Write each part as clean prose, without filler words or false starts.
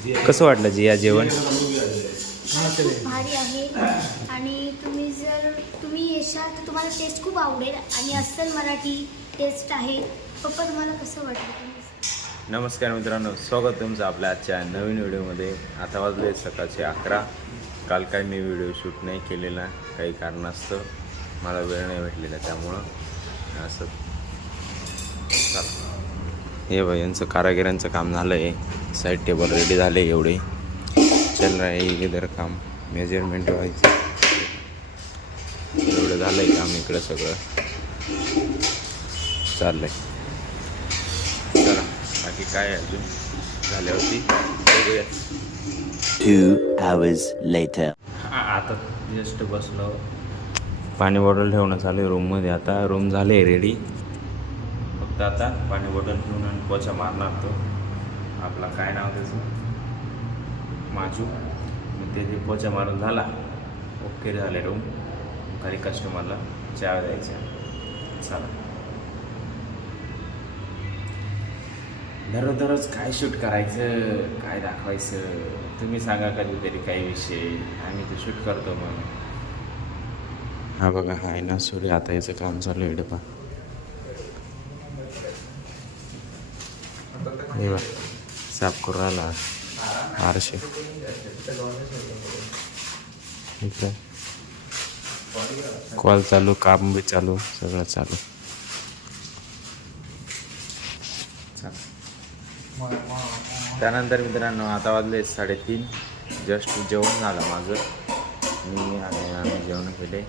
कसं वाटलं जी या जेवण? खूप भारी आहे आणि तुम्ही येशाल तर तुम्हाला टेस्ट खूप आवडेल आणि अस्सल मराठी टेस्ट आहे. पप्पा तुम्हाला कसं वाटलं? नमस्कार मित्रांनो, स्वागत तुमचं आपल्या आजच्या नवीन व्हिडिओमध्ये. आता वाजले सकाळचे 11. काल काय मी व्हिडिओ शूट नाही केलेला, काही कारणास्तव मला वेळ नाही भेटलेला, त्यामुळं असं चला. हे बघ, यांचं कारागिरांचं काम झालं आहे. साईड टेबल रेडी झाले एवढे. चल रहा है इधर काम, मेजरमेंट व्हायचं एवढं झालं आहे काम. इकडं सगळं चाललं आहे. चला बाकी काय अजून झाल्यावरती बघूया. 2 hours later. आता जस्ट बसलो, पाणी बॉटल ठेवणं चालू आहे रूममध्ये. आता रूम झाले रेडी, फक्त आता पाणी बॉटल ठेवून आणि पोछा मारणार तो आपला, काय नाव त्याचं, माजू. मग ते पोछा मारून झाला, ओके झाले रूम. घरी कस्टमरला चहा द्यायचा. चला, दररोज काय शूट करायचं, काय दाखवायचं, तुम्ही सांगा कधीतरी काही विषय, आम्ही ते शूट करतो. मग हा बघा, हा आहे ना सूर्य. आता याचं काम चालू आहे. डबा साफ करून राहिला आरशे. इकडे कॉल चालू, काम बी चालू, सगळं चालू. त्यानंतर मित्रांनो आता वाजले 3:30. जस्ट जेवण झालं माझं, मी आणि आम्ही जेवण केले.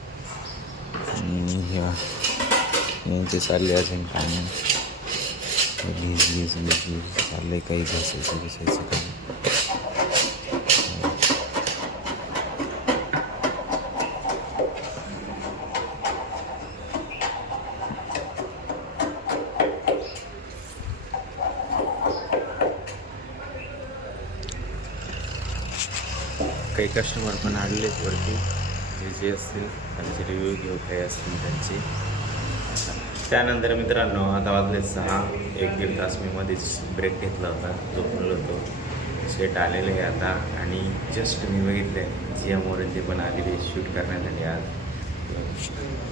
यांचे चालले अजून काम, चाललंय काही घासायचं काम. काही कस्टमर पण आलेलेच वरती, जे असतील त्यांचे रिव्ह्यू घेऊ, काही असतील त्यांचे. त्यानंतर मित्रांनो आता वाजले 6. 1-1.5 तास मी मध्येच ब्रेक घेतला होता, झोपलो होतो. सेट आलेलं आहे आता, आणि जस्ट मी बघितलं जिया मोरे ते पण आलेले शूट करण्यासाठी. आज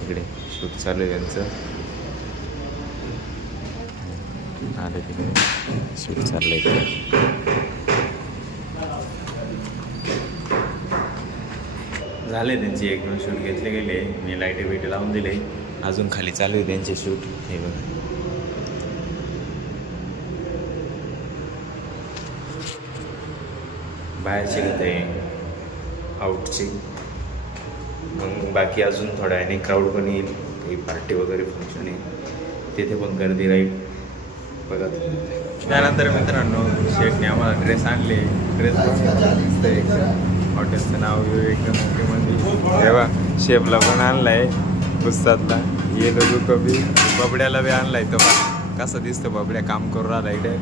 इकडे शूट चालू आहे त्यांचं, आले तिकडे शूट चाललं आहे. झाले त्यांचे 1-2 शूट घेतले गेले. मी लाईटी बिटी लावून दिले, अजून खाली चालू आहे त्यांचे शूट. हे बघा, बाहेरचे घेते आउटचे. मग बाकी अजून थोड्या वेळाने क्राऊड पण येईल, काही पार्टी वगैरे फंक्शन आहे, तिथे पण गर्दी राहील बघा. त्यानंतर मित्रांनो शेठने आम्हाला ड्रेस आणले. ड्रेस हॉटेलचं नाव एकदम मुख्यमंत्री. तेव्हा शेफला पण आणला आहे पुस्तकातला. ये लोक कभी बबड्याला बी आणलाय. तो कसं दिसतं बबड्या काम करून राहिला इकडे,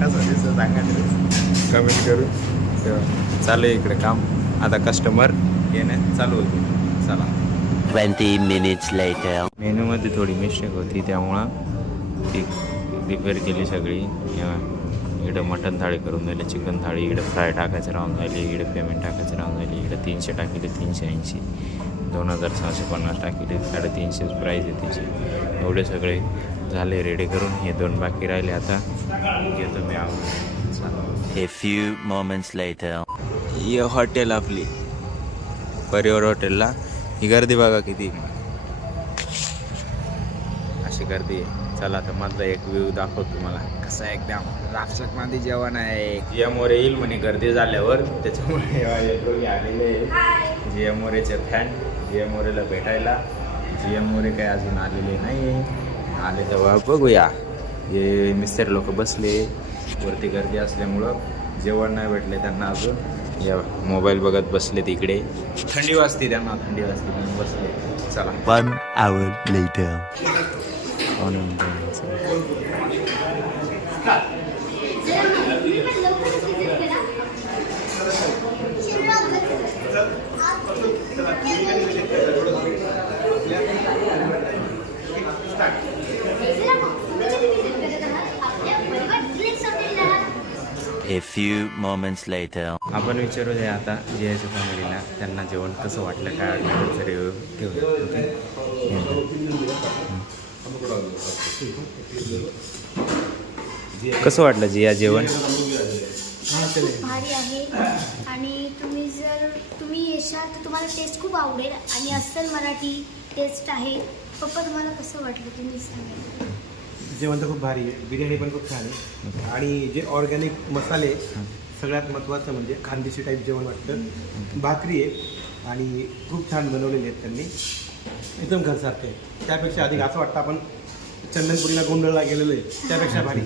कसं दिसतं सांगा कमेंट करून. तेव्हा चालू आहे इकडे काम. आता कस्टमर येण्यात चालू होते. चला. 20 minutes later. मेनूमध्ये थोडी मिस्टेक होती, त्यामुळं ती रिपेअर केली सगळी. इकडे मटन थाळी करून दिली, चिकन थाळी. इकडे फ्राय टाकायचं राहून राहिली, इकडे पेमेंट टाकायचं राहून राहिली. इकडे 300 टाकले, 380, 2650 टाकले, 350 प्राईज आहे तिची. एवढे सगळे झाले रेडी करून. हे 2 बाकी राहिले, आता घेतो मी आवड. A few moments later. He hotel आपली परिवार हॉटेलला. ही गर्दी बघा किती, अशी गर्दी आहे. चला तर मधला एक व्ह्यू दाखवतो तुम्हाला कसं आहे. एकदम राक्षसमध्ये जेवण आहे. जिया मोरे येईल म्हणे गर्दी झाल्यावर, त्याच्यामुळे आलेले जिया मोरेचे फॅन जिया मोरेला भेटायला. जिया मोरे काय अजून आलेले नाही, आले तेव्हा बघूया. हे मिस्टर लोक बसले वरती, गर्दी असल्यामुळं जेवण नाही भेटले त्यांना अजून. या मोबाईल बघत बसले तिकडे. थंडी वाजते त्यांना, थंडी वाजते म्हणून बसले. चला. 1 hour later. A few moments later. आपण विचारूया आता जियाच्या फॅमिलीला त्यांना जेवण कसं वाटलं, काय वाटलं त्यांचं रिव्ह्यू घेऊया. कसं वाटलं जिया जेवण? खूप भारी आहे आणि तुम्ही येशाल तर तुम्हाला टेस्ट खूप आवडेल आणि अस्सल मराठी टेस्ट आहे. पप्पा तुम्हाला कसं वाटलं तुम्ही सांगा. जेवण तर खूप भारी आहे, बिर्याणी पण खूप छान आहे आणि जे ऑर्गॅनिक मसाले सगळ्यात महत्त्वाचं म्हणजे खानदेशी टाईप जेवण वाटतं. भाकरी आहे आणि खूप छान बनवलेली आहेत त्यांनी, एकदम घरसारखं आहे. त्यापेक्षा अधिक असं वाटतं आपण चंदनपुरीला गोंधळला गेलेलो आहे, त्यापेक्षा भारी.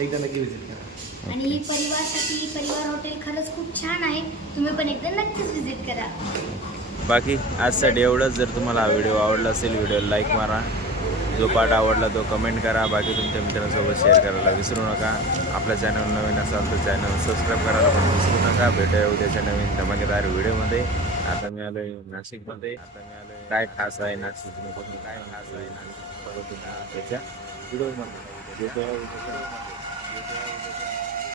एकदा नक्की विजिट करा. आणि परिवार हॉटेल खरंच खूप छान आहे, तुम्ही पण एकदा नक्कीच विजिट करा. बाकी आजसाठी एवढंच. जर तुम्हाला हा व्हिडिओ आवडला असेल व्हिडिओला लाईक मारा, जो पार्ट आवडला तो कमेंट करा, बाकी तुमच्या मित्रांसोबत शेअर करायला विसरू नका. आपल्या चॅनल नवीन असाल तर चॅनल सबस्क्राईब करायला पण विसरू नका. भेटूया उद्याच्या नवीन धमाकेदार व्हिडिओमध्ये. आता मी आलो आहे नाशिकमध्ये. काय खास आहे नाशिकमध्ये, काय खास आहे नाशिक त्याच्या व्हिडिओमध्ये.